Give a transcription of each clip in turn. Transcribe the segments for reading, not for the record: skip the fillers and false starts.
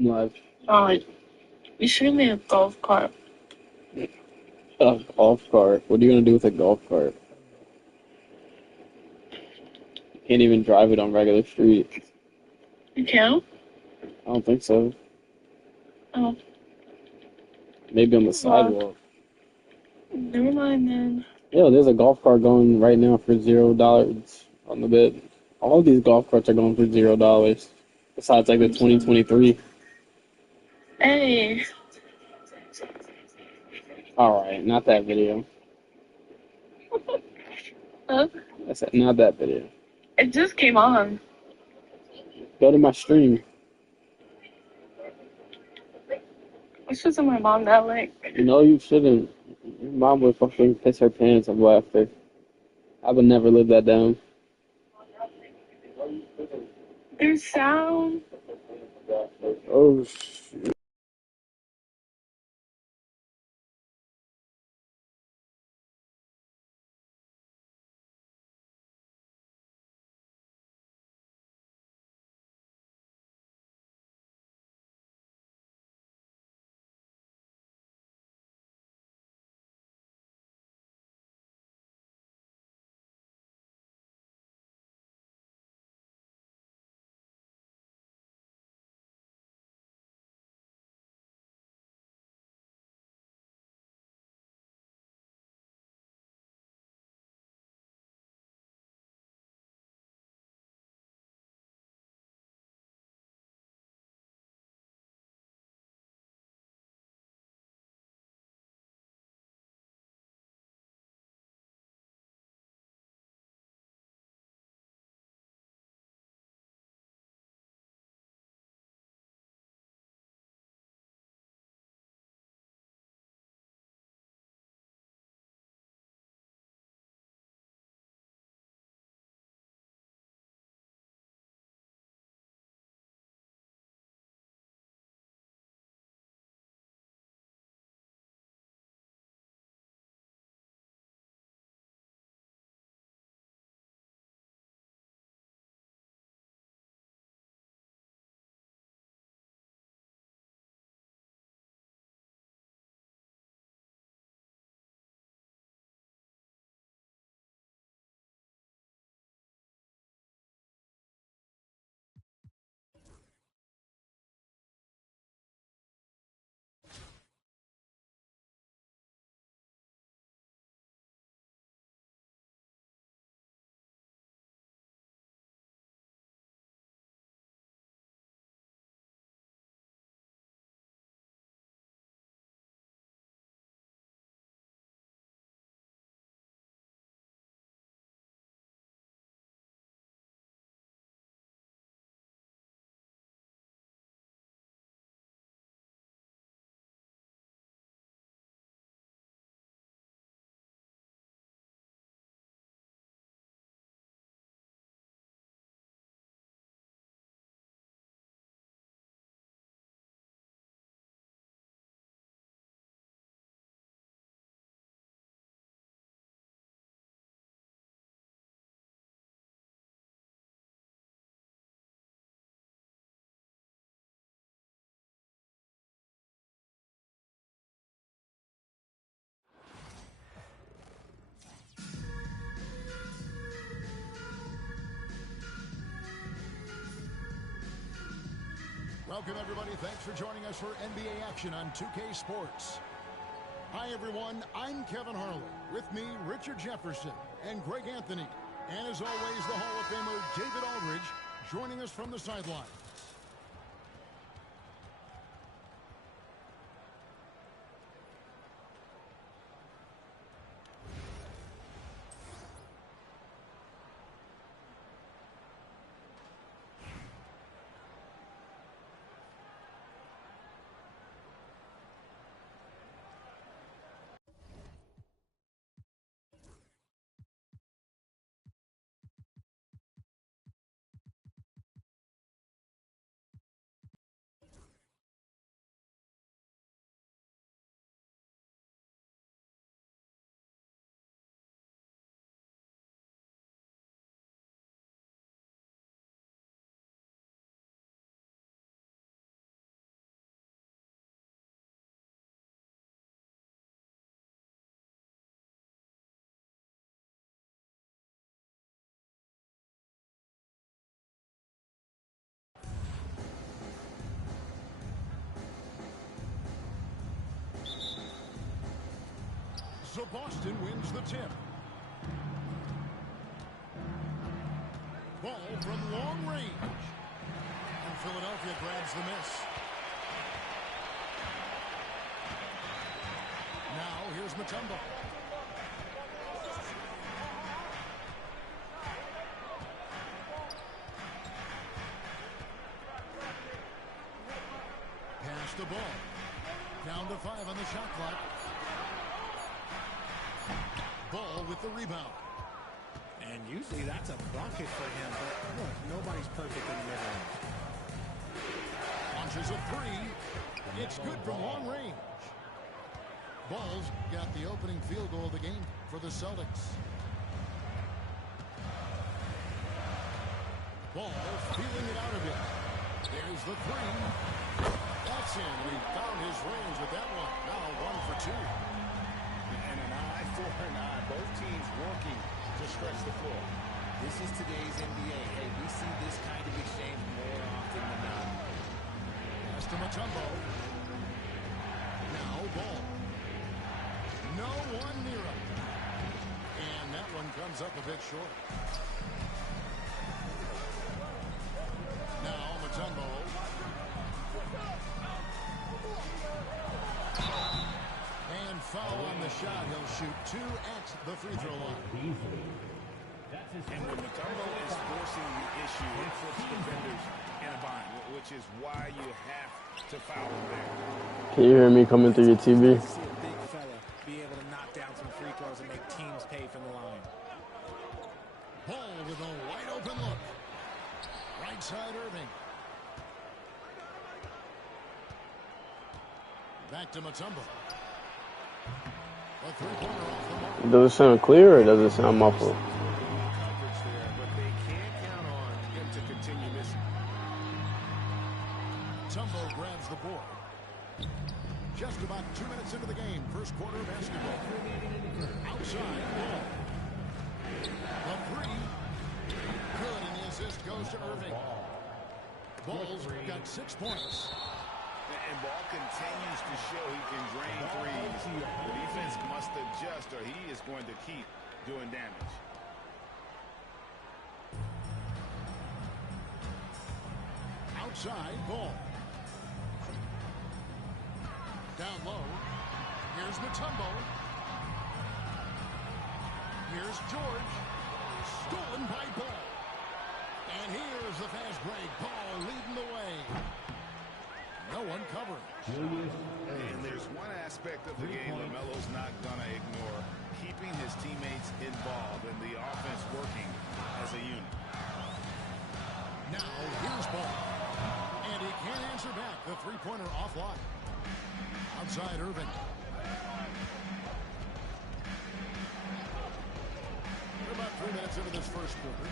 Live. Oh, you should give me a golf cart. A golf cart. What are you gonna do with a golf cart? You can't even drive it on regular streets. You can? I don't think so. Oh, Maybe on the well, sidewalk. never mind then. Yeah, there's a golf cart going right now for $0 on the bid. All of these golf carts are going for $0. Besides like the I'm sorry. 2023. Hey, Alright, not that video. look, I said not that video. it just came on. Go to my stream. It's just in my mom that link. No, you shouldn't. Your mom would fucking piss her pants of laughter. I would never live that down. There's sound. Oh, shit. Welcome, everybody. Thanks for joining us for NBA action on 2K Sports. Hi, everyone. I'm Kevin Harlan. With me, Richard Jefferson and Greg Anthony. And as always, the Hall of Famer David Aldridge joining us from the sideline. Boston wins the tip. Ball from long range. And Philadelphia grabs the miss. Now here's Mutombo. Pass the ball. Down to 5 on the shot clock. Ball with the rebound. And usually that's a bucket for him, but look, nobody's perfect in the mid-range. Launches a 3. It's good from long range. Ball's got the opening field goal of the game for the Celtics. Ball feeling it out a bit. There's the 3. That's in. He found his range with that one. Now 1 for 2. And an eye for an eye. Both teams working to stretch the floor. This is today's NBA. Hey, we see this kind of exchange more often than not. Pass to Mutombo. Now Ball. No one near him. And that one comes up a bit short. Now Mutombo. And foul on the shot. He'll shoot 2 at the free throw line. And when Mutombo is forcing the issue, it puts defenders in a bind, which is why you have to foul him there. Can you hear me coming through your TV? To see a big fella be able to knock down some free throws and make teams pay from the line. Ball with a wide open look. Right side Irving. Back to Mutombo. A three-pointer off the mark. Does it sound clear or does it sound muffled? Coverage there, but they can't count on him to continue missing. Mutombo grabs the board. Just about 2 minutes into the game. First quarter of basketball. Outside Ball. The 3. Good, and the assist goes to Irving. Ball's got 6 points. And Ball continues to show he can drain threes. The defense must adjust or he is going to keep doing damage. Outside Ball. Down low. Here's Mutombo. Here's George. Stolen by Ball. And here's the fast break. Ball leading the way. No one covering. And there's one aspect of the game LaMelo's not going to ignore. Keeping his teammates involved and the offense working as a unit. Now here's Ball. And he can't answer back. The three-pointer offline. Outside Irving. We're about 3 minutes into this first quarter.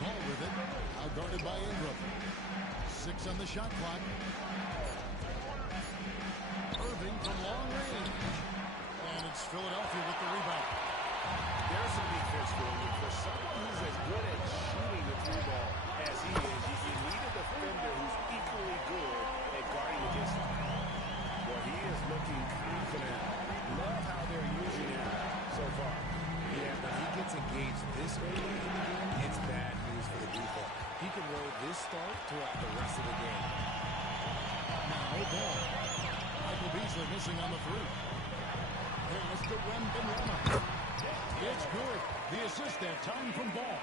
Ball with it. Now guarded by Ingram. 6 on the shot clock. Irving from long range. And it's Philadelphia with the rebound. There's some defense for you. For someone who's as good at shooting the three ball as he is, you need a defender who's equally good at guarding against him. Well, he is looking confident. Love how they're using him so far. Yeah, when he gets engaged this early in the game, it's bad news for the defense. He can roll this start throughout the rest of the game. Now Ball. Michael Beasley missing on the 3. Pass to Wembanyama. It's good. The assist that time from Ball.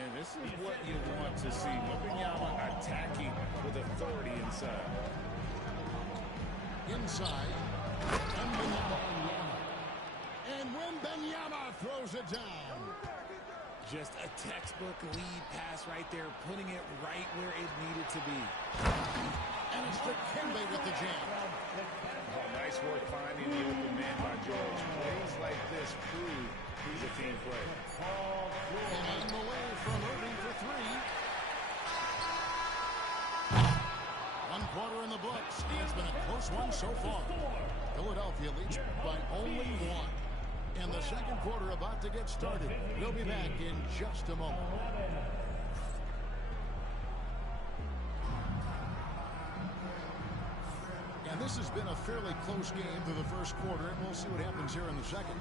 And this is what you want to see. Wembanyama attacking with authority inside. Inside. Wembanyama. And Wembanyama throws it down. Just a textbook lead pass right there, putting it right where it needed to be. And it's Dikembe with the jam. Oh, nice work finding the open man by George. Plays like this prove he's a team player. And on the way from Irving for 3. 1 quarter in the books. It's been a close one so far. Philadelphia leads by only 1. And the second quarter about to get started. We'll be back in just a moment. And this This has been a fairly close game through the first quarter, and we'll see what happens here in the second.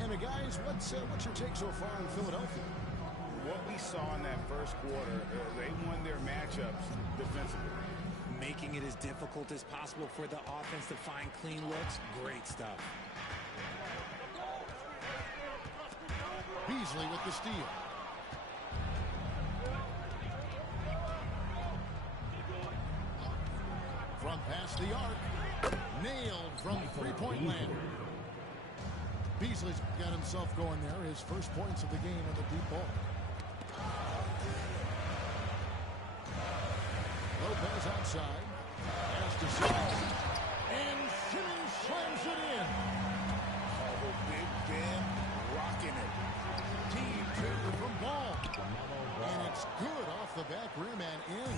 And guys, what's your take so far in Philadelphia? What we saw in that first quarter, they won their matchups defensively. Making it as difficult as possible for the offense to find clean looks. Great stuff. Beasley with the steal. From past the arc. Nailed from three-point land. Beasley's got himself going there. His first points of the game on the deep ball. Lopez outside. Has to Simmons. And Simmons slams it in. Oh, Big Ben rocking it. Team two from Ball. And it's good off the back rim and in.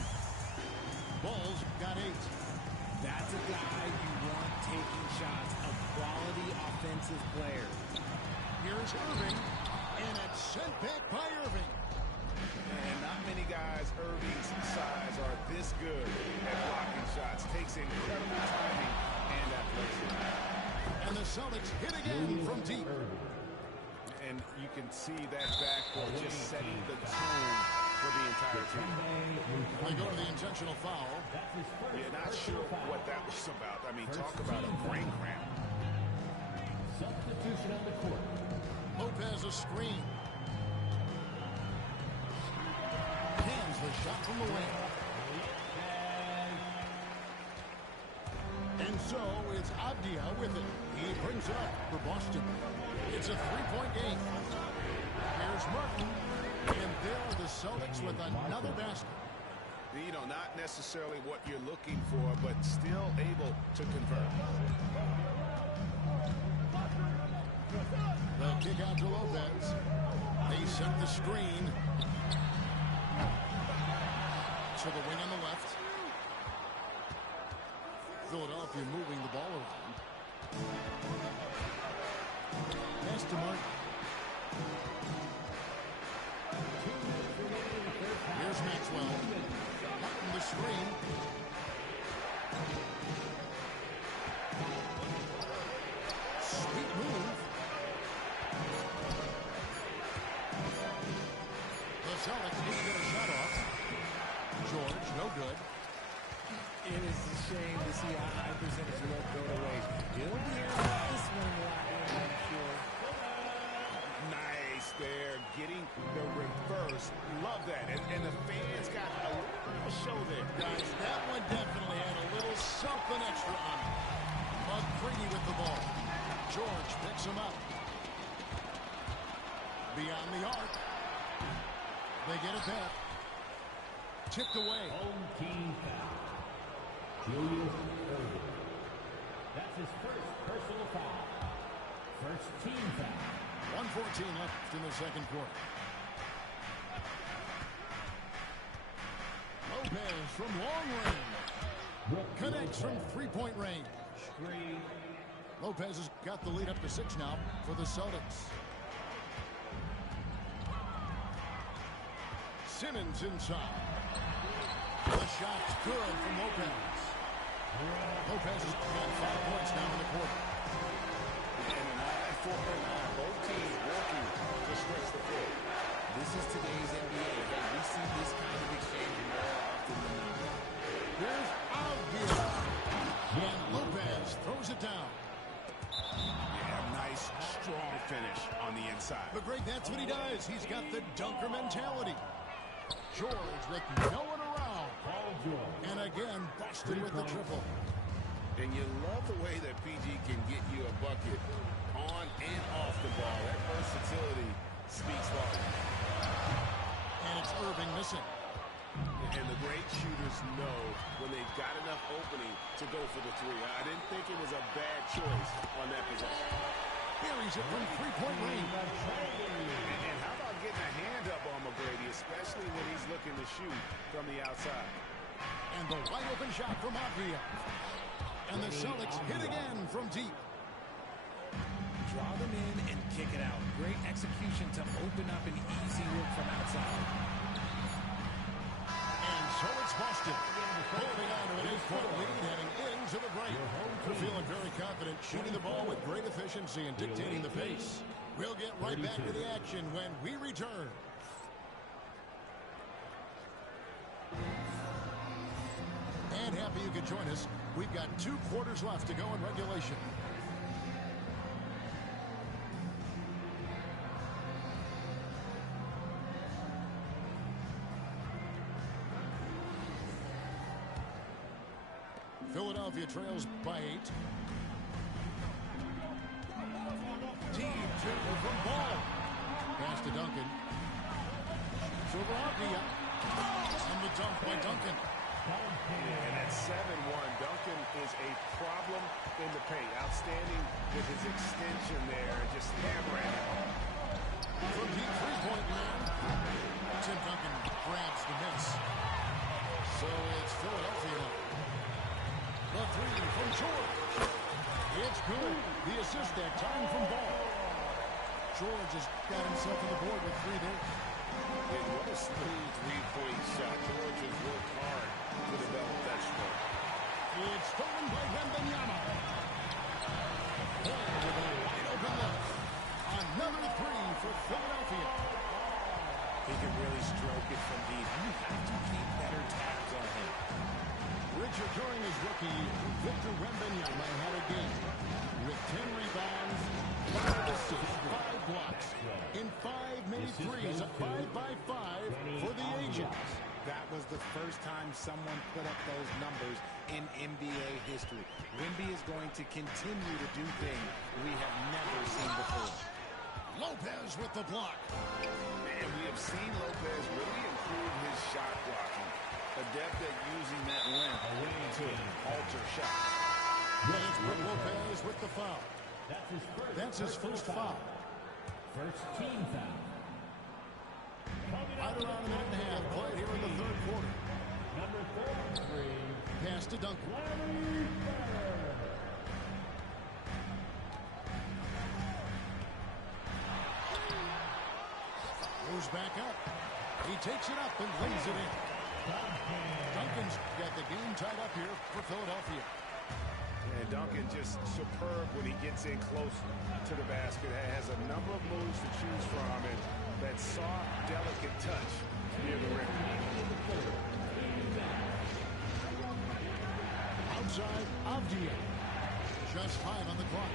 Ball's got 8. That's a guy you want taking shots, a quality offensive player. Here's Irving, and it's sent back by Irving. And not many guys Irving's size are this good at blocking shots. Takes incredible timing and athleticism. And the Celtics hit again from deep. And you can see that backcourt just setting the tone for the entire team. They go to the intentional foul. Yeah, not sure what that was about. I mean, talk about a brain cramp. Substitution on the court. Lopez a screen. Hands the shot from the wing. And so it's Abdia with it. He brings it up for Boston. It's a 3-point game. Here's Martin. And there are the Celtics with another basket. You know, not necessarily what you're looking for, but still able to convert. The kick out to Lopez. They set the screen. To the wing on the left. Philadelphia moving the ball around. Pass to Martin. Here's Maxwell. Martin the screen. Sweet move. The Celtics need to get a shot off. George, no good. It is a shame to see a high percentage look go to waste. He'll be here with this one a lot more, I'm sure. Nice there, getting the reverse. Love that. And the fans got a little show there. Guys, that one definitely had a little something extra on it. McCready with the ball. George picks him up. Beyond the arc. They get it back. Tipped away. Home team foul. Julius Irving. That's his first personal foul. First team foul. 1:14 left in the second quarter. Lopez from long range. Connects from three-point range. Screen. Lopez has got the lead up to 6 now for the Celtics. Simmons inside. The shot's good from Lopez. Lopez has got 5 points now in the quarter. And an eye for an eye. Both teams working to stretch the floor. This is today's NBA. Hey, we see this kind of exchange more often than not. Here's Avdia. And Lopez throws it down. Yeah, nice, strong finish on the inside. But Greg, that's what he does. He's got the dunker mentality. George with no one around. Paul George. And again, Boston with the triple. And you love the way that PG can get you a bucket on and off the ball. That versatility speaks volumes. And it's Irving missing. And the great shooters know when they've got enough opening to go for the three. I didn't think it was a bad choice on that possession. Buries it from three-point range. And how about getting a hand up on McGrady, especially when he's looking to shoot from the outside. And the wide open shot from Avdia. And the Celtics hit again from deep. Draw them in and kick it out. Great execution to open up an easy look from outside. And so it's Boston. Holding on to an 8-point lead heading into the break. feeling very confident, shooting the ball with great efficiency and dictating the pace. We'll get right back to the action when we return. And happy you could join us. We've got 2 quarters left to go in regulation. Philadelphia trails by 8. Team 2 from Ball. Pass to Duncan. Zubrovia. And the dunk by Duncan. And at 7-1, Duncan is a problem in the paint. Outstanding with his extension there, just hammering it. From deep three-point land. Tim Duncan grabs the miss. So it's Philadelphia now. The 3 from George. It's good. The assist that time from Ball. George has got himself on the board with 3 there. And what a smooth three-point shot. George has worked hard to develop that stroke. It's stolen by Wembanyama. Ball with a wide open look. Another 3 for Philadelphia. He can really stroke it from deep. You have to keep better tabs on him. Richard, during his rookie year, Victor Wembanyama had a game with 10 rebounds, 5 assists, 5 blocks, in 5 made threes, a 5-by-5 for the Agents. That was the first time someone put up those numbers in NBA history. Wemby is going to continue to do things we have never seen before. Lopez with the block. And we have seen Lopez really improve his shot blocking. Adept at using that length to alter shots. It's Brook Lopez with the foul. That's his first foul. First team foul. Right around a minute and a half played here in the 3rd quarter. Number 33. Pass to Duncan. Goes back up. He takes it up and lays it in. Duncan's got the game tied up here for Philadelphia. And Duncan just superb when he gets in close to the basket. Has a number of moves to choose from, and that soft, delicate touch near the rim. Outside, Avdia. Just 5 on the clock.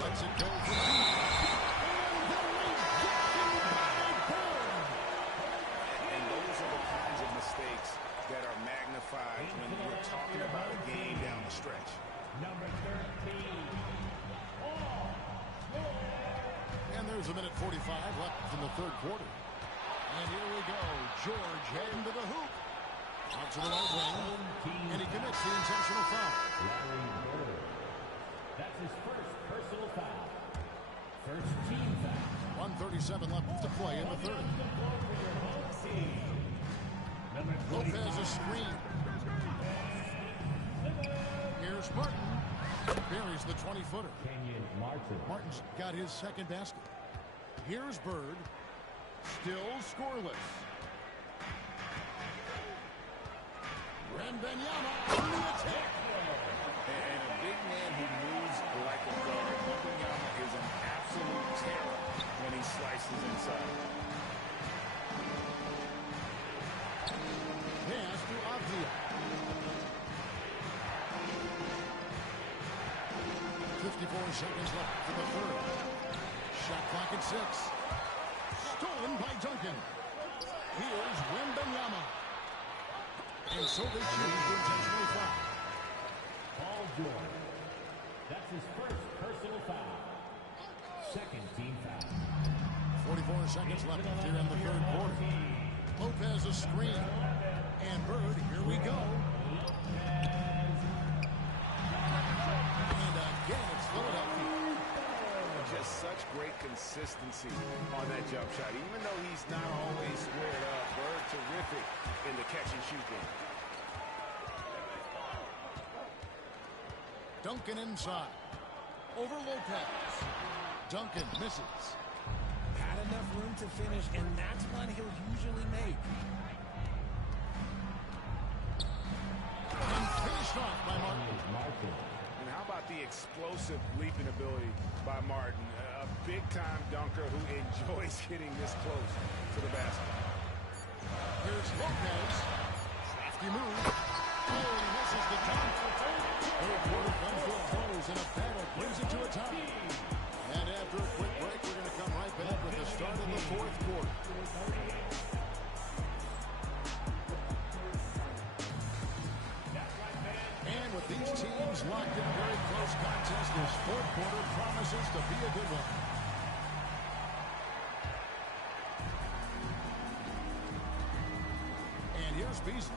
Lets it go for deep. And those are the kinds of mistakes that are magnified when we're talking about a game down the stretch. Number 13. And there's a minute 45 left in the 3rd quarter. And here we go. George heading to the hoop. Out to the right wing. And he commits the intentional foul. That's his first personal foul. First team foul. 1:37 left to play in the 3rd. Lopez a screen. Here's Martin. Buries the 20-footer. Kenyon Martin. Martin's got his 2nd basket. Here's Bird. Still scoreless. Wembanyama on the attack. And a big man who moves like a guard. Wembanyama is an absolute terror when he slices inside. Pass to Avdia. 54 seconds left for the 3rd. Shot clock at 6. Stolen by Duncan. Here's Wembanyama. And so they choose the intentional foul. Paul George. That's his first personal foul. Second team foul. 44 seconds left here in the 3rd quarter. Lopez a screen. And Bird, here we go. And again, it's Philadelphia. Just such great consistency on that jump shot. Even though he's not always squared up, Bird terrific in the catch and shoot game. Duncan inside. Over Lopez. Duncan misses. Had enough room to finish, and that's one he'll usually make. And how about the explosive leaping ability by Martin? A big-time dunker who enjoys getting this close to the basket. Here's Lopez. Crafty move. Oh, he misses the dunk. Third quarter comes to a close, and a battle brings it to a tie. And after a quick break, we're going to come right back with the start of the fourth quarter. And with these teams locked in a very close contest, this fourth quarter promises to be a good one. And here's Beasley.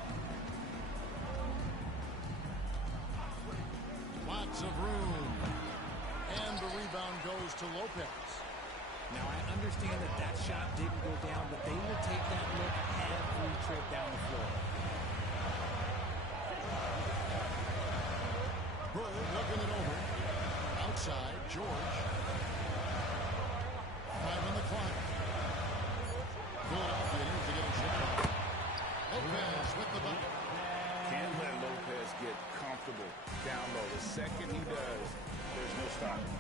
Lots of room. And the rebound goes to Lopez. Now, I understand that that shot didn't go down, but they will take that look every trip down the floor. Bird looking it over. Outside, George. 5 on the clock. Philadelphia needs to get a shot. Lopez with the bucket. Can't let Lopez get comfortable down low. The second he does, there's no stopping.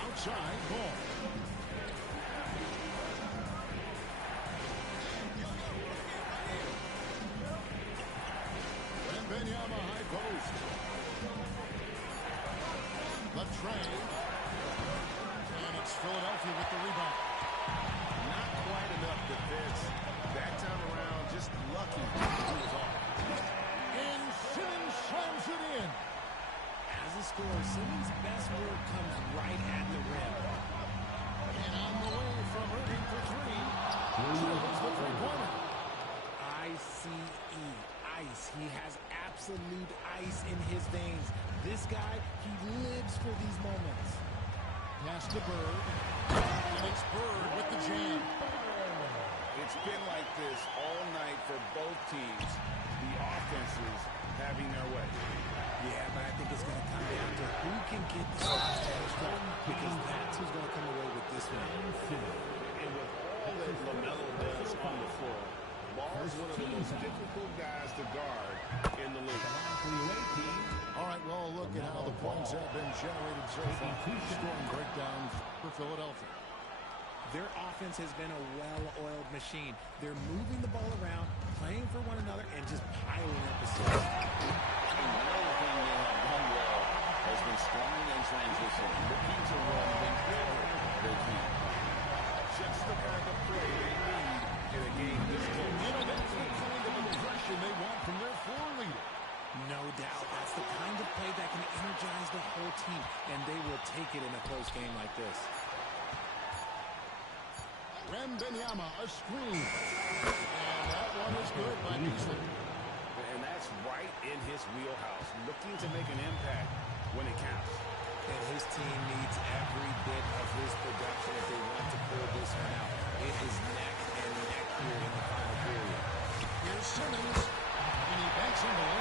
Outside, ball. Wembanyama high post. The trade. And it's Philadelphia with the rebound. Not quite enough defense. That time around, just lucky he was off. And Simmons slams it in. As a scorer, Simmons' best work comes right at the rim. And on the way from Irving for three. Drills the three-pointer. ICE. Ice. He has absolute ice in his veins. This guy, he lives for these moments. Pass to Bird. And it's Bird with the jam. It's been like this all night for both teams. The offenses having their way. Yeah, but I think it's going to come down to who can get the shots extra, because that's who's going to come away with this one. And with all that LaMelo does on the floor, Ball is one of the most difficult guys to guard in the league. All right, well, look at how the points have been generated so far. Scoring breakdowns for Philadelphia. Their offense has been a well-oiled machine. They're moving the ball around, playing for one another, and just piling up assists. Another thing they have done well has been scoring in transition, looking to run whenever they can. Just the kind of play they need in a game this close. You know, that's the kind of aggression they want from their floor leader. No doubt. That's the kind of play that can energize the whole team, and they will take it in a close game like this. Wembanyama, a screen. And that one is good by Beasley. And that's right in his wheelhouse, looking to make an impact when it counts. And his team needs every bit of his production if they want to pull this one out. It is neck and neck here in the final period. Here's Simmons, and he banks him away.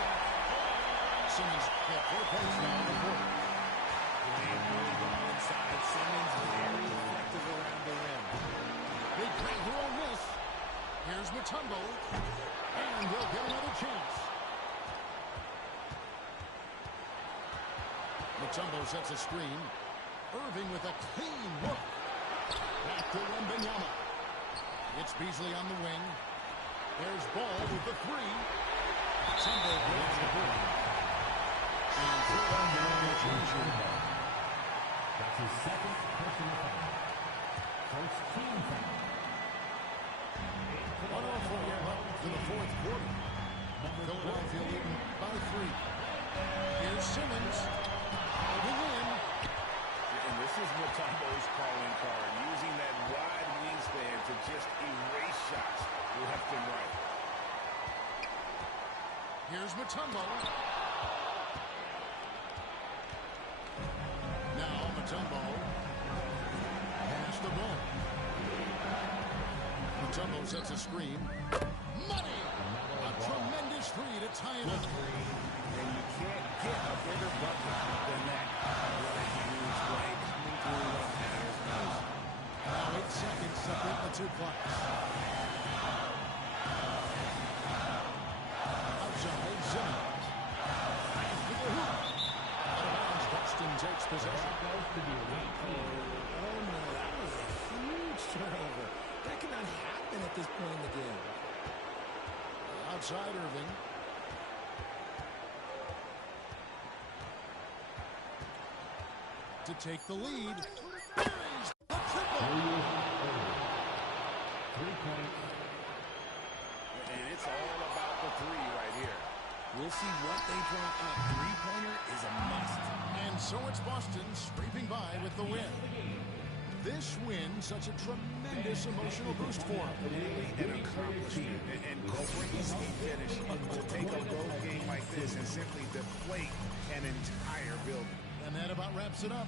Simmons got 4 points now in the quarter. Great move ball inside. Simmons very effective around the rim. Big play here on this. Here's Mutombo, and he'll get another chance. Mutombo sets a screen. Irving with a clean look. Back to Wembanyama. It's Beasley on the wing. There's Ball with the three. Mutombo grabs the board. And Philadelphia changes. That's his second personal foul. First team foul. 104 left to the fourth quarter. Philadelphia leading by 3. Here's Simmons. Holding in. And this is Mutombo's calling card, using that wide wingspan to just erase shots left and right. Here's Mutombo. Now Mutombo. Pass the ball. Mutombo sets a screen. Money! A tremendous three to tie it up. And you can't get a bigger bucket than that. What a huge play coming through what matters most. Now 8 seconds separate the two clocks. possession. Goes to the away team. Oh, no, that was a huge turnover. That cannot happen at this point in the game. Outside Irving. To take the lead. Buries the triple. 3 points. And it's all about the three right here. We'll see what they draw up. Three-pointer is a must. And so it's Boston scraping by with the win. This win, such a tremendous emotional boost for them. Really an accomplishment and crazy finish to take a road game like this and simply deflate an entire building. And that about wraps it up.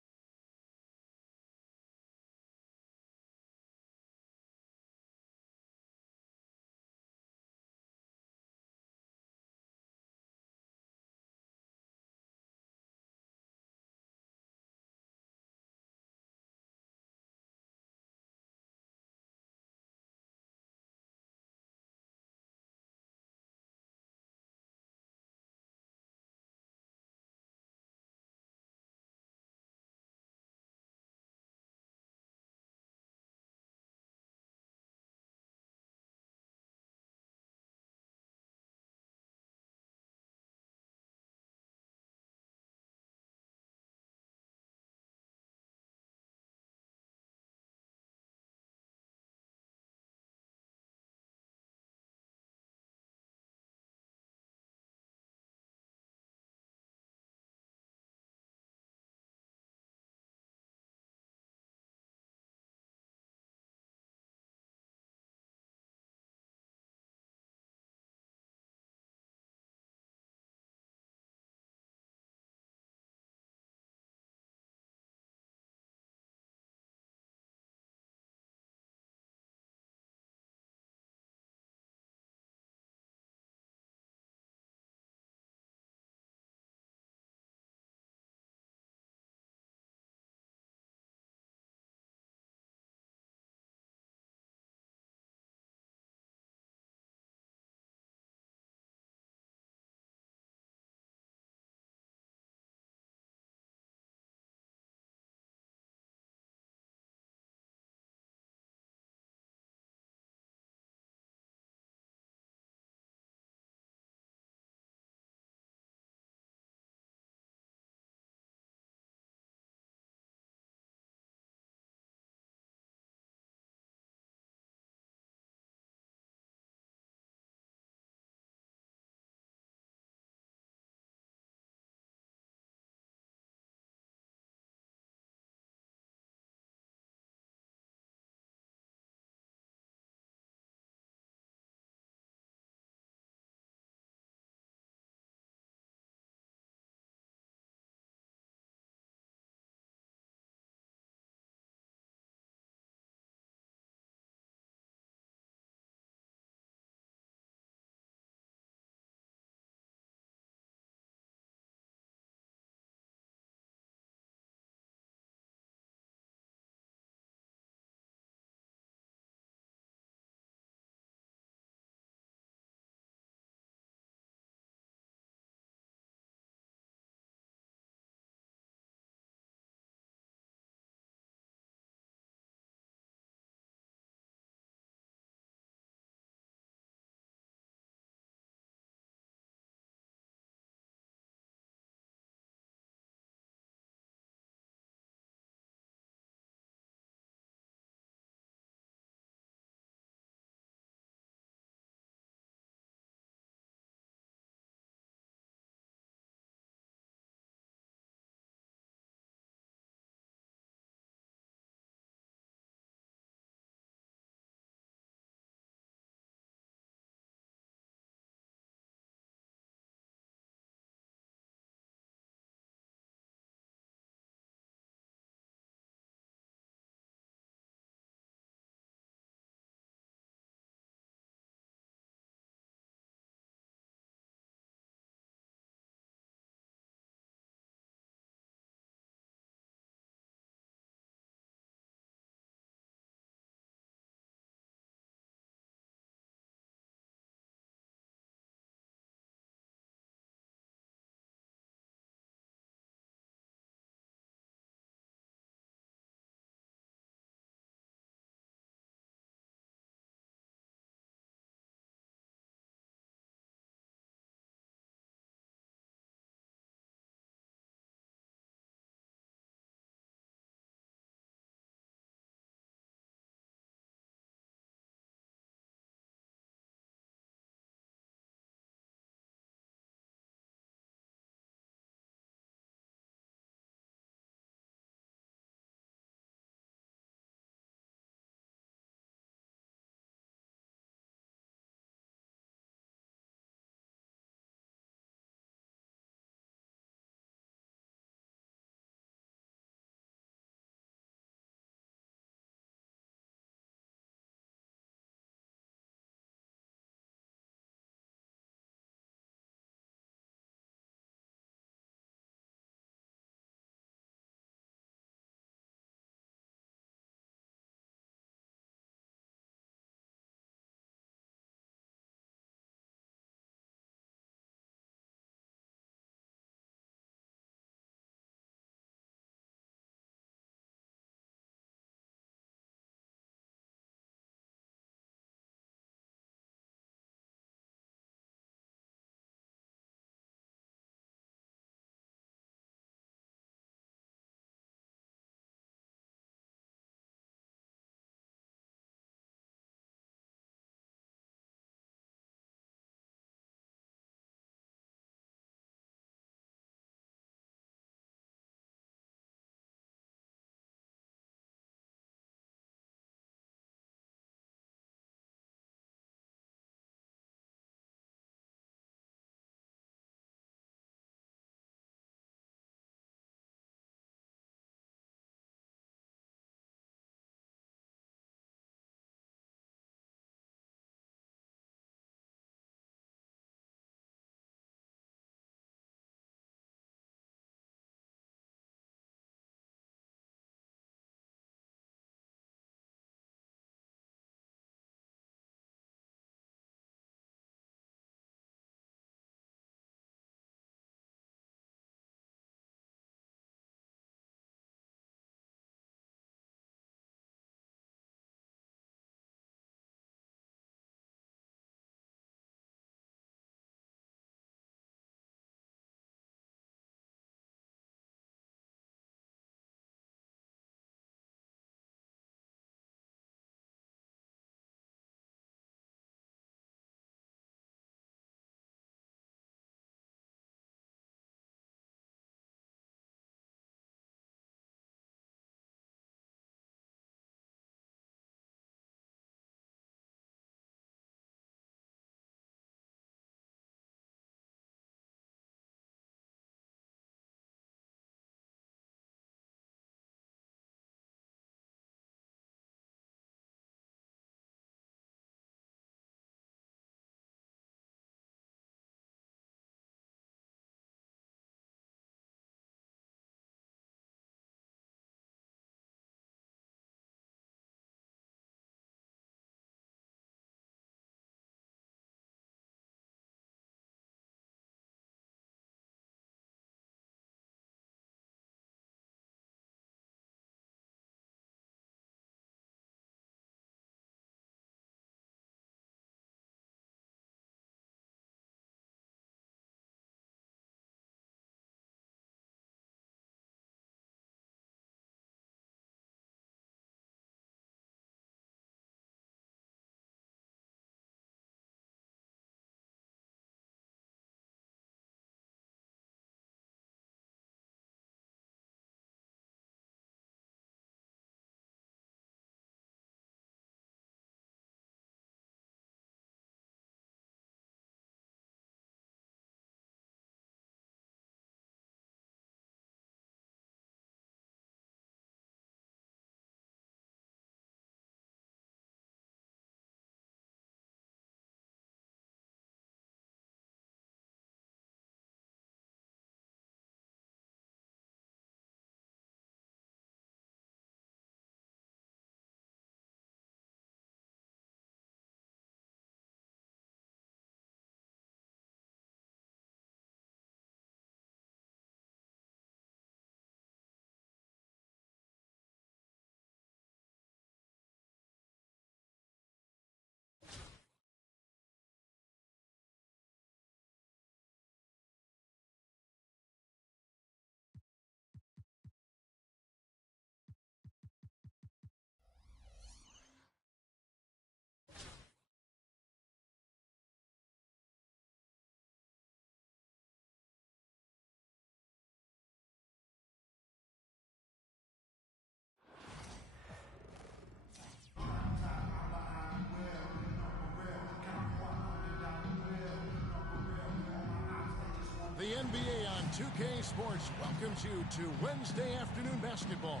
2K Sports welcomes you to Wednesday afternoon basketball.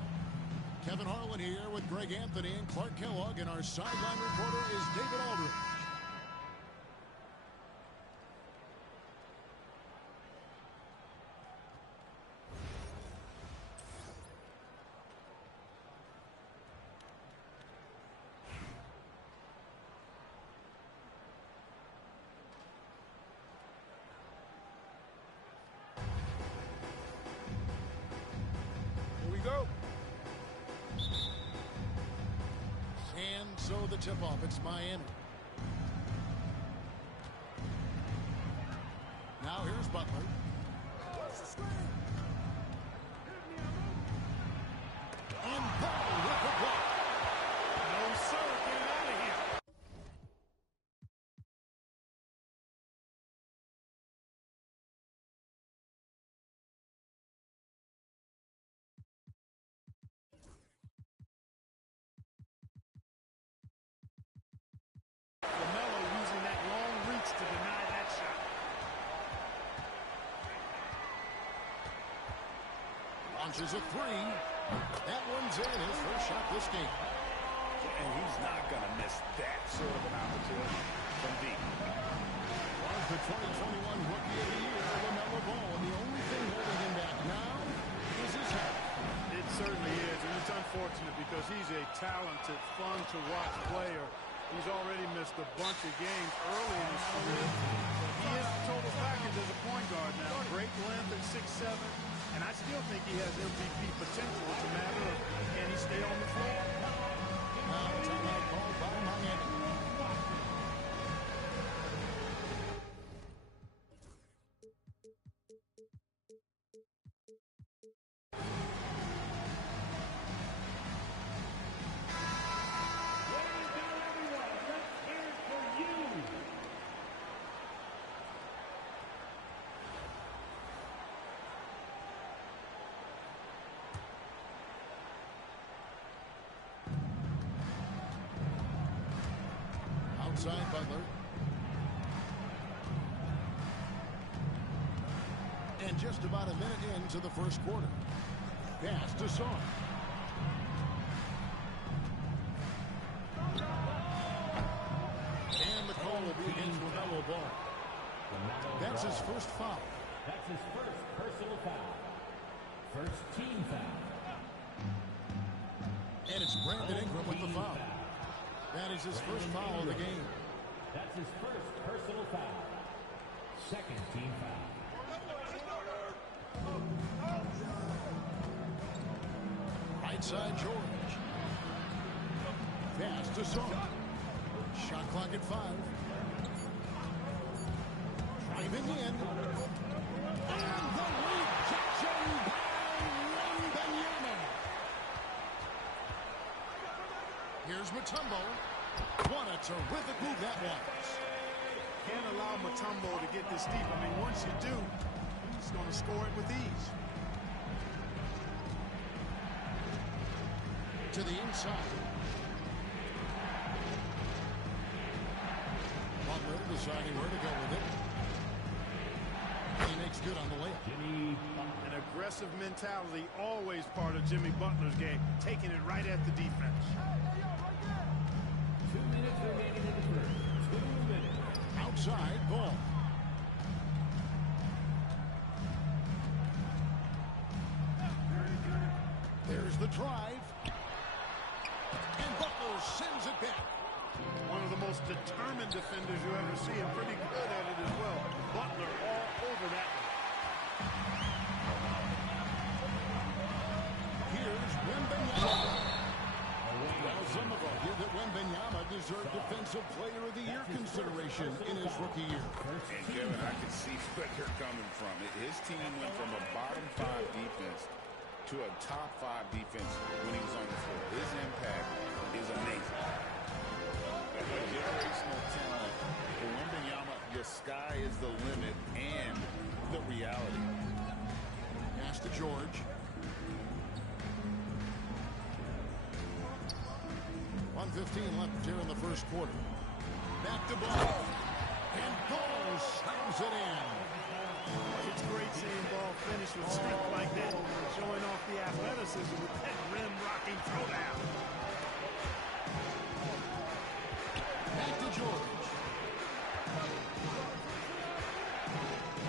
Kevin Harlan here with Greg Anthony and Clark Kellogg, and our sideline reporter is David Aldridge. Here we go. And so the tip-off, it's Miami. Now here's Butler. And Ball with the block. No, sir. Get out of here. LaMelo using that long reach to deny that shot. Launches a three. That one's in, his first shot this game. And he's not going to miss that sort of an opportunity from deep. Was the 2021 Rookie of the Year, LaMelo Ball, and the only thing holding him back now is his health. It certainly is, and it's unfortunate because he's a talented, fun-to-watch player. He's already missed a bunch of games early in his career. He is the total package as a point guard now. Great length at 6'7", and I still think he has MVP potential. It's a matter of can he stay on the floor. Now timeout called by Miami. There you go, everyone. Let's hear it for you. Outside Butler. And just about a minute into the first quarter. Pass to Son. And the call will be against LaMelo Ball. That's his first foul. That's his first personal foul. First team foul. And it's Brandon Ingram with the Team foul. That is his first foul of the game. That's his first personal foul. Second team foul. Right side George. Pass to Son. Shot clock at 5. Driving in. And the rejection by Wembanyama. Here's Mutombo. What a terrific move that was. Can't allow Mutombo to get this deep. I mean, once you do, he's going to score it with ease. To the inside. Butler deciding where to go with it. He makes good on the layup. Jimmy An aggressive mentality, always part of Jimmy Butler's game, taking it right at the defense. 2 minutes remaining in the first. 2 minutes. Outside Ball. There's the drive. And Butler sends it back. One of the most determined defenders you ever see, and pretty good at it as well. Butler all over that one. Here's Wembanyama. Well, some have argued that Wembanyama deserved Defensive Player of the Year consideration in his rookie year. And Kevin, I can see where they're coming from. His team went from a bottom 5 defense to a top 5 defense when he was on the floor. His impact is amazing. A generational talent. For Wembanyama, the sky is the limit and the reality. Pass to George. 1:15 left here in the first quarter. Back to Ball. And Ball slams it in. It's great seeing ball finish with strength like that, showing off the athleticism with that rim-rocking throwdown. Back to George.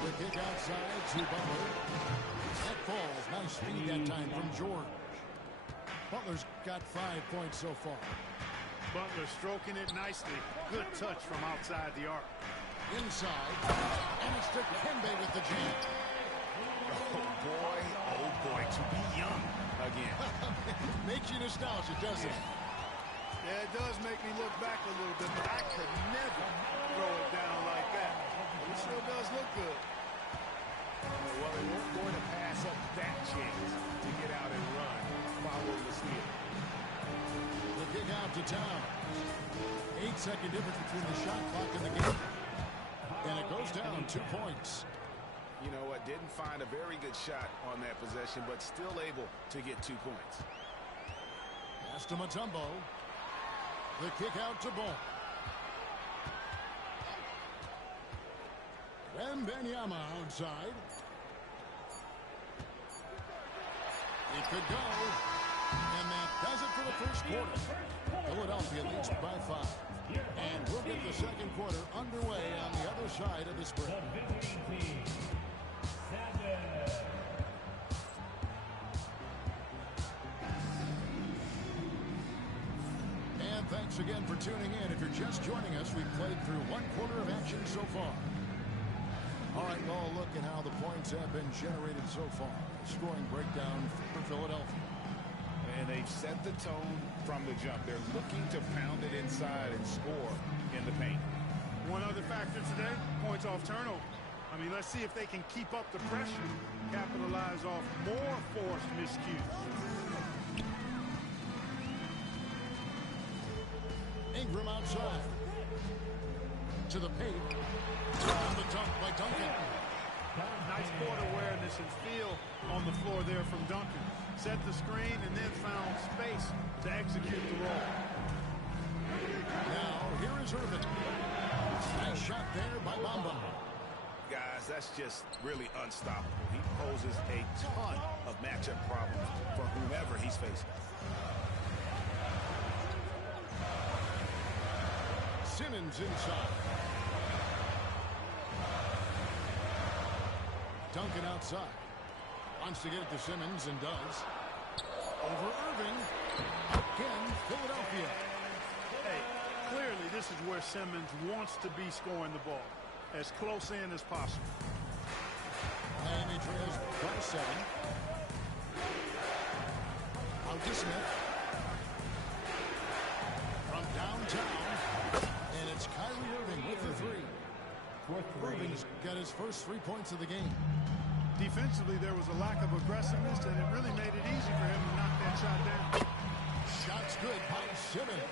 The kick outside to Butler. That falls. Nice feed that time from George. Butler's got 5 points so far. Butler stroking it nicely. Good touch from outside the arc. Inside. And it's Dikembe with the jam. Oh boy, to be young again. Makes you nostalgic, doesn't it? Yeah, it does make me look back a little bit, but I could never throw it down like that. It sure does look good. Well, they weren't going to pass up that chance to get out and run following the steal. The kick out to Towns. 8-second difference between the shot clock and the game. And it goes down 2 points. You know what? Didn't find a very good shot on that possession, but still able to get 2 points. Pass to Mutombo. The kick out to Ball. Wembanyama outside. It could go. And that does it for the first quarter. Philadelphia leads by 5. And we'll get the second quarter underway on the other side of this break. And thanks again for tuning in. If you're just joining us, we've played through 1 quarter of action so far. All right, well, look at how the points have been generated so far. Scoring breakdown for Philadelphia. And they've set the tone from the jump. They're looking to pound it inside and score in the paint. One other factor today, points off turnover. I mean, let's see if they can keep up the pressure, capitalize off more forced miscues. Ingram outside. To the paint. On the dunk by Duncan. Nice court awareness and feel on the floor there from Duncan. Set the screen and then found space to execute the roll. Now, here is Irvin. Nice shot there by Bamba. Guys, that's just really unstoppable. He poses a ton of matchup problems for whomever he's facing. Simmons inside. Duncan outside. Wants to get it to Simmons and does. Over Irving. Again, Philadelphia. Hey, clearly this is where Simmons wants to be scoring the ball. As close in as possible. Miami trails by 7. Out to Smith. From downtown. And it's Kyrie Irving with the 3. Irving's got his first 3 points of the game. Defensively, there was a lack of aggressiveness, and it really made it easy for him to knock that shot down. Shot's good by Simmons.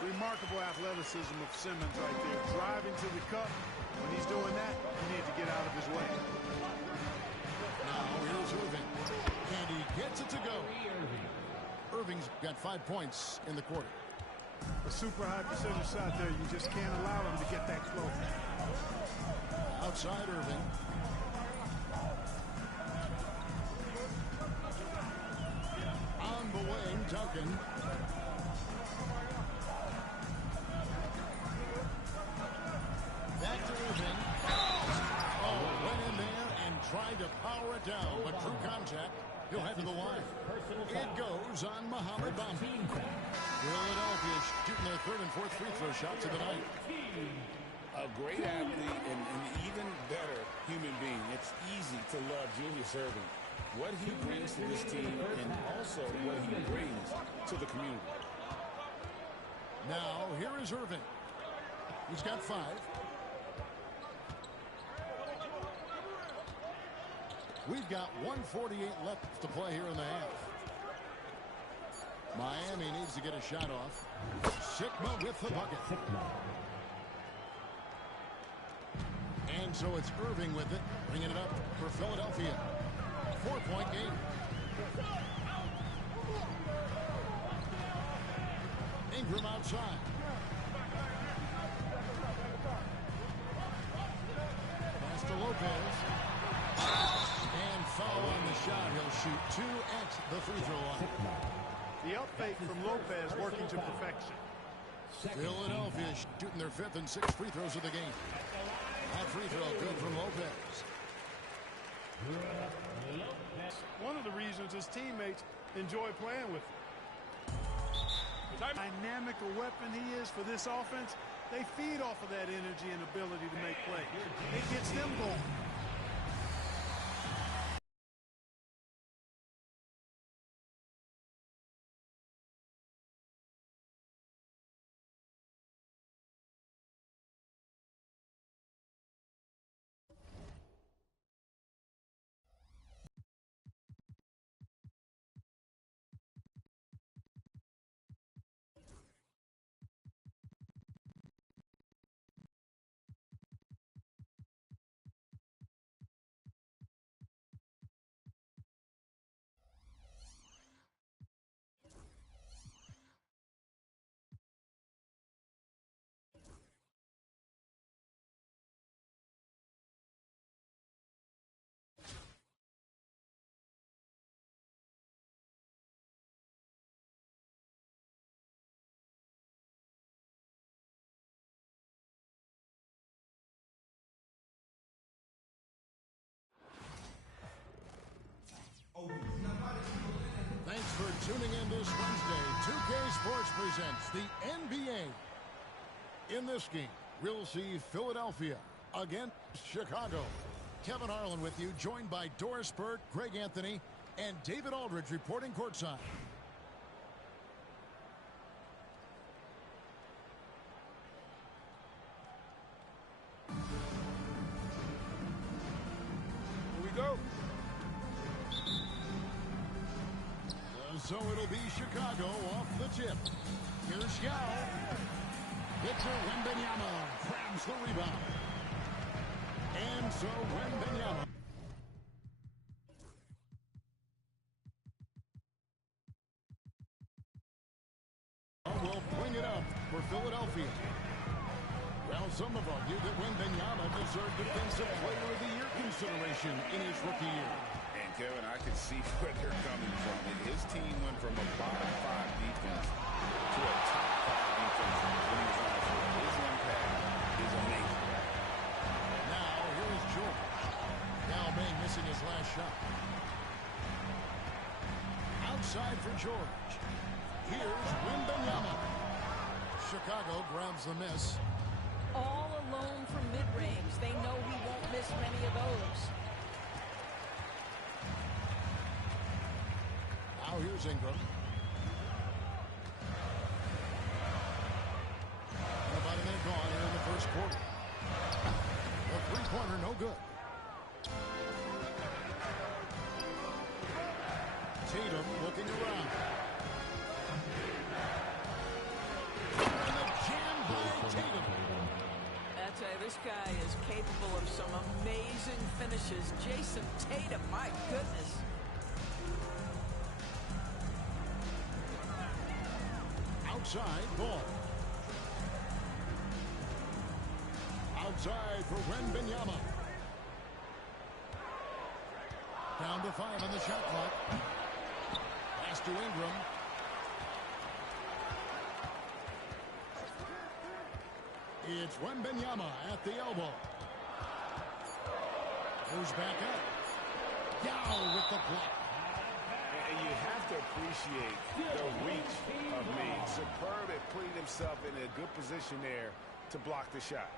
Remarkable athleticism of Simmons right there. Driving to the cup. When he's doing that, you need to get out of his way. Now here's Irving. And he gets it to go. Irving's got 5 points in the quarter. A super high percentage shot there. You just can't allow him to get that close. Outside Irving. On the wing, Duncan. Back to Irving. Oh, went in there and tried to power it down, but through contact, he'll head to the line. It goes on Mohamed Bamba. Philadelphia shooting their 3rd and 4th free throw shots of the night. A great athlete and an even better human being. It's easy to love Julius Irving. What he brings to this team and also what he brings to the community. Now, here is Irving. He's got 5. We've got 1:48 left to play here in the half. Miami needs to get a shot off. Sigma with the bucket. And so it's Irving with it, bringing it up for Philadelphia. 4-point game. Ingram outside. Pass to Lopez. foul on the shot. He'll shoot 2 at the free throw line. The up fake from Lopez working to perfection. Philadelphia shooting their 5th and 6th free throws of the game. That free throw good from Lopez. One of the reasons his teammates enjoy playing with him. Dynamic a weapon he is for this offense, they feed off of that energy and ability to make plays. It gets them going. Thanks for tuning in this Wednesday. 2K Sports presents the NBA. In this game, we'll see Philadelphia against Chicago. Kevin Harlan with you, joined by Doris Burt, Greg Anthony, and David Aldridge reporting courtside. Here we go. So it'll be Chicago off the tip. Here's Yao. Victor Wembanyama grabs the rebound. And so Wembanyama. Will bring it up for Philadelphia. Well, some have argued that Wembanyama deserved Defensive Player of the Year consideration in his rookie year. And Kevin, I can see where they're coming from. His team went from a bottom 5 defense to a top 5 defense when he was on the floor. His impact is amazing. Now, here is George. Cal May missing his last shot. Outside for George. Here's Wembanyama. Chicago grabs the miss. All alone from mid-range. They know he won't miss many of those. Now here's Ingram. And about a minute gone here in the first quarter. The three-pointer no good. Tatum looking around. And a jam by Tatum. I tell you, this guy is capable of some amazing finishes. Jason Tatum, my goodness. Outside ball. Outside for Wembanyama. Down to 5 on the shot clock. Pass to Ingram. It's Wembanyama at the elbow. Goes back up. Yao with the block. And you have to appreciate the reach of Meade. Superb at putting himself in a good position there to block the shot.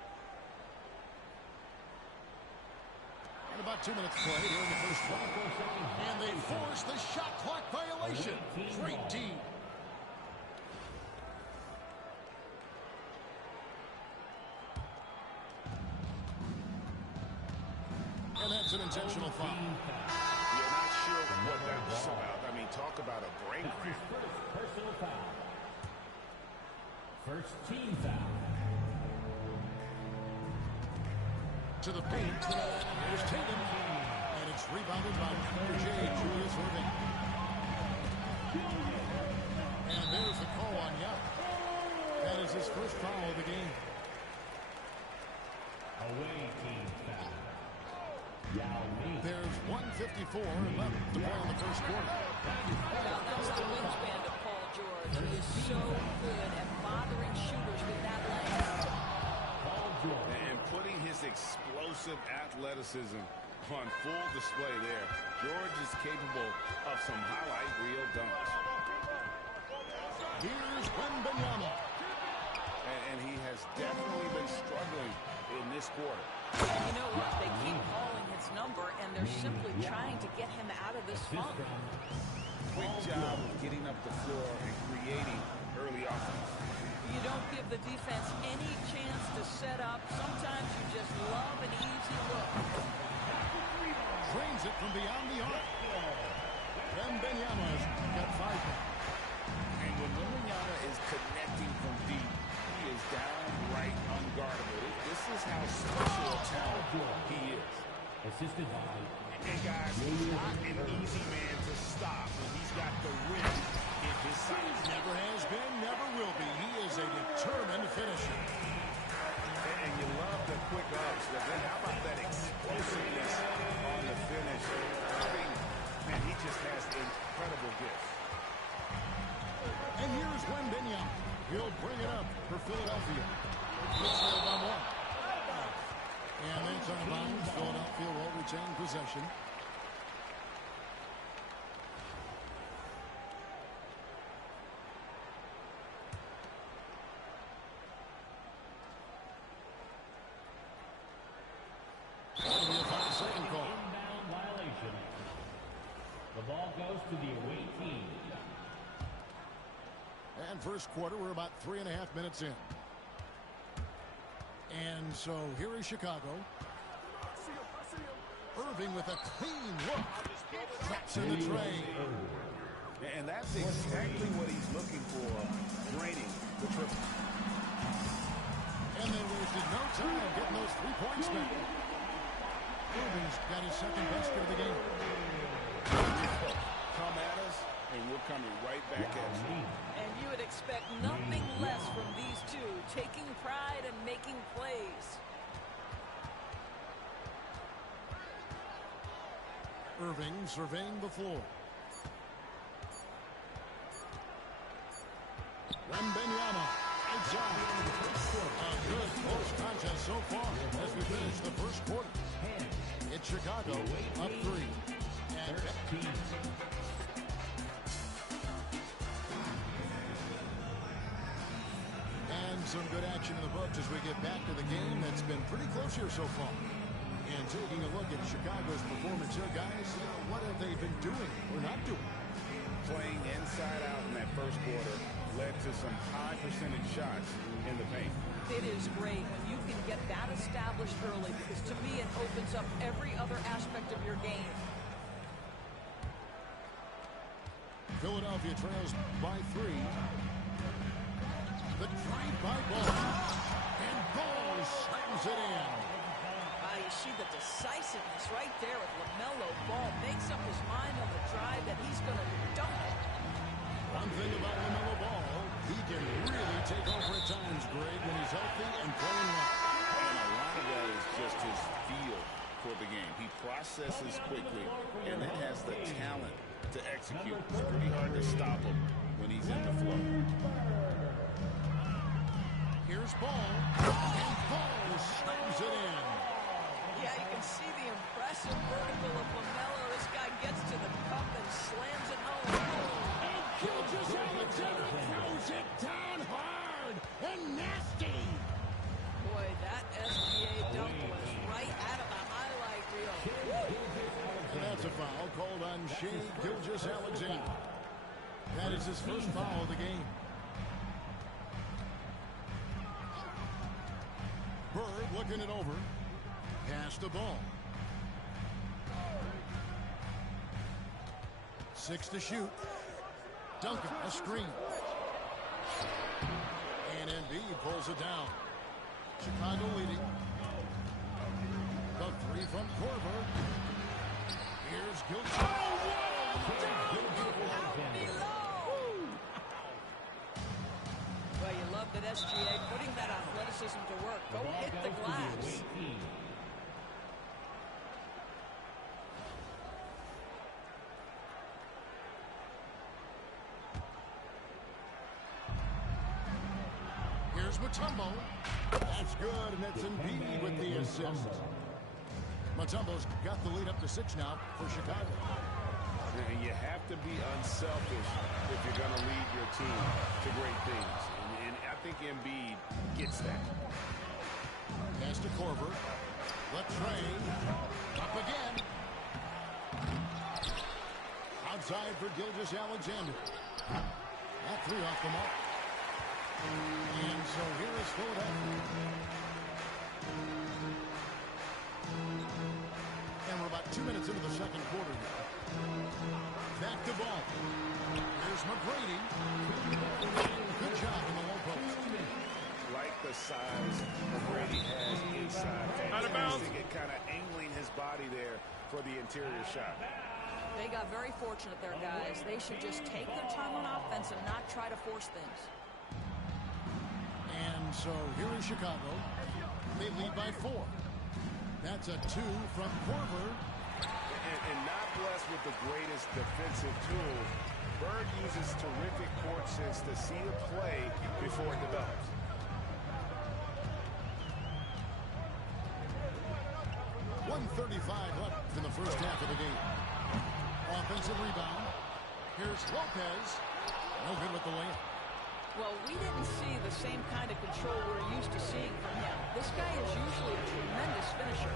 And about 2 minutes played here in the first quarter. And they force the shot clock violation. Great D. And that's an intentional foul. You're not sure what that was about. I mean, talk about a brain cramp. First personal foul. First team foul. To the paint. There's Tatum. And it's rebounded by number J, Julius Irving. And there's the call on Yao. That is his first foul of the game. Away team foul. There's 154 left to play in the first quarter. Well, that's the wingspan of Paul George. He is so good at bothering shooters with that length. And putting his explosive athleticism on full display there. George is capable of some highlight reel dunks. Here's Wembanyama. And he has definitely been struggling in this quarter. And you know what? They keep calling his number, and they're simply trying to get him out of this funk. Quick job of getting up the floor and creating early offense. You don't give the defense any chance to set up. Sometimes you just love an easy look. Drains it from beyond the arc. Wembanyama's got 5 points. And when Wembanyama is connecting from deep, he is downright unguardable. This is how special a talent he is. Assisted by And guys, he's not an easy man to stop when he's got the rim in his sights. Never has been, never will be. He is a determined finisher. And you love the quick ups, but then how about that explosiveness on the finish? Man, he just has incredible gifts. And here's Wembanyama. He'll bring it up for Philadelphia. It's held on 1. And that's on bounds. Philadelphia will retain possession. That'll be a 5-second call. inbound violation. The ball goes to the away team. And first quarter, we're about 3.5 minutes in. And so here is Chicago. Irving with a clean look. Traps in the tray. And that's exactly what he's looking for, draining the triple. And they wasted no time getting those 3 points back. Irving's got his second basket of the game. Come at us, and we're coming right back at you. And you would expect nothing less from these two, taking pride and making plays. Irving surveying the floor. Wembanyama outside. A good close contest so far as we finish the first quarter. It's Chicago up 3. And some good action in the books as we get back to the game that's been pretty close here so far. And taking a look at Chicago's performance here, guys, what have they been doing or not doing? Playing inside out in that first quarter led to some high percentage shots in the paint. It is great when you can get that established early because to me it opens up every other aspect of your game. Philadelphia trails by 3. The drive by Ball. And Ball slams it in. You see the decisiveness right there with LaMelo Ball. Makes up his mind on the drive that he's going to dunk it. One thing about LaMelo Ball, he can really take over at times, Greg, when he's healthy and playing well. And a lot of that is just his feel for the game. He processes quickly and then has the talent to execute. It's pretty hard to stop him when he's in the flow. Here's Ball. And Ball slams it in. Yeah, you can see the impressive vertical of LaMelo. This guy gets to the cup and slams it home. And Gilgeous-Alexander throws it down hard and nasty. Boy, that SGA dunk was right out of the highlight reel. And that's a foul called on Shai Gilgeous-Alexander. That is his first foul of the game. Bird looking it over. Pass the ball. 6 to shoot. Duncan, a screen. And Embiid pulls it down. Chicago leading. The 3 from Korver. Here's Gilgeous. Out below! Well, you love that SGA putting that athleticism to work. Go hit the glass. Here's Mutombo. That's good, and it's Embiid with the assist. Mutombo's got the lead up to 6 now for Chicago. And you have to be unselfish if you're going to lead your team to great things. And I think Embiid gets that. Pass to Korver. Latrey. Up again. Outside for Gilgeous-Alexander. That 3 off the mark. And so here is Philadelphia. And we're about 2 minutes into the second quarter now. Back to ball. Here's McGrady. Good job in the low post. Like the size McGrady has inside. Out of bounds. It kind of angling his body there for the interior shot. They got very fortunate there, guys. They should just take their time on offense and not try to force things. And so here is Chicago. They lead by 4. That's a 2 from Korver. And not blessed with the greatest defensive tools. Bird uses terrific court sense to see the play before it develops. .135 left in the first half of the game. Offensive rebound. Here's Lopez. No good with the layup. Well, we didn't see the same kind of control we're used to seeing from him. This guy is usually a tremendous finisher.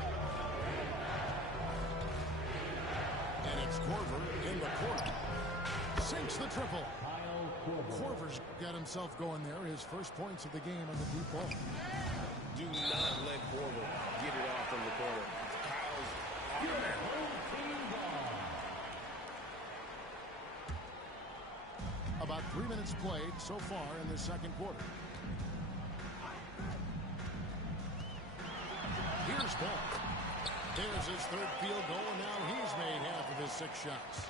And it's Korver in the corner. Sinks the triple. Korver's got himself going there. His first points of the game on the deep ball. Do not let Korver get it off from the corner. Kyle's About 3 minutes played so far in the second quarter. Here's Ball. There's his 3rd field goal, and now he's made half of his 6 shots.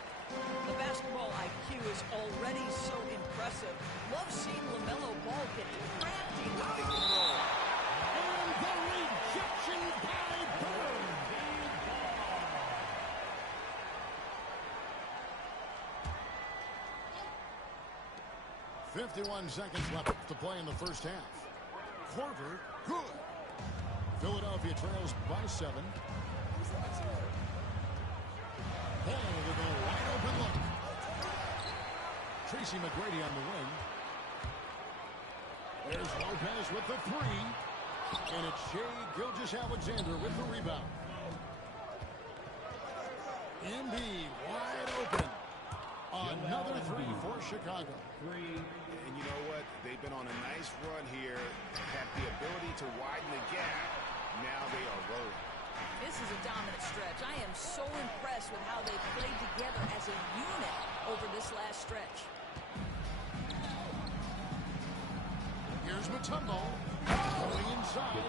The basketball IQ is already so impressive. Love seeing LaMelo Ball get crafty with pick and roll. And the rejection by Bird. 51 seconds left to play in the first half. Korver, good. Philadelphia trails by 7. Ball with a wide open look. Tracy McGrady on the wing. There's Lopez with the 3. And it's Shai Gilgeous-Alexander with the rebound. Embiid wide open. Another 3 for Chicago. And you know what? They've been on a nice run here. Have the ability to widen the gap. Now they are rolling. This is a dominant stretch. I am so impressed with how they played together as a unit over this last stretch. Here's Mutombo going inside.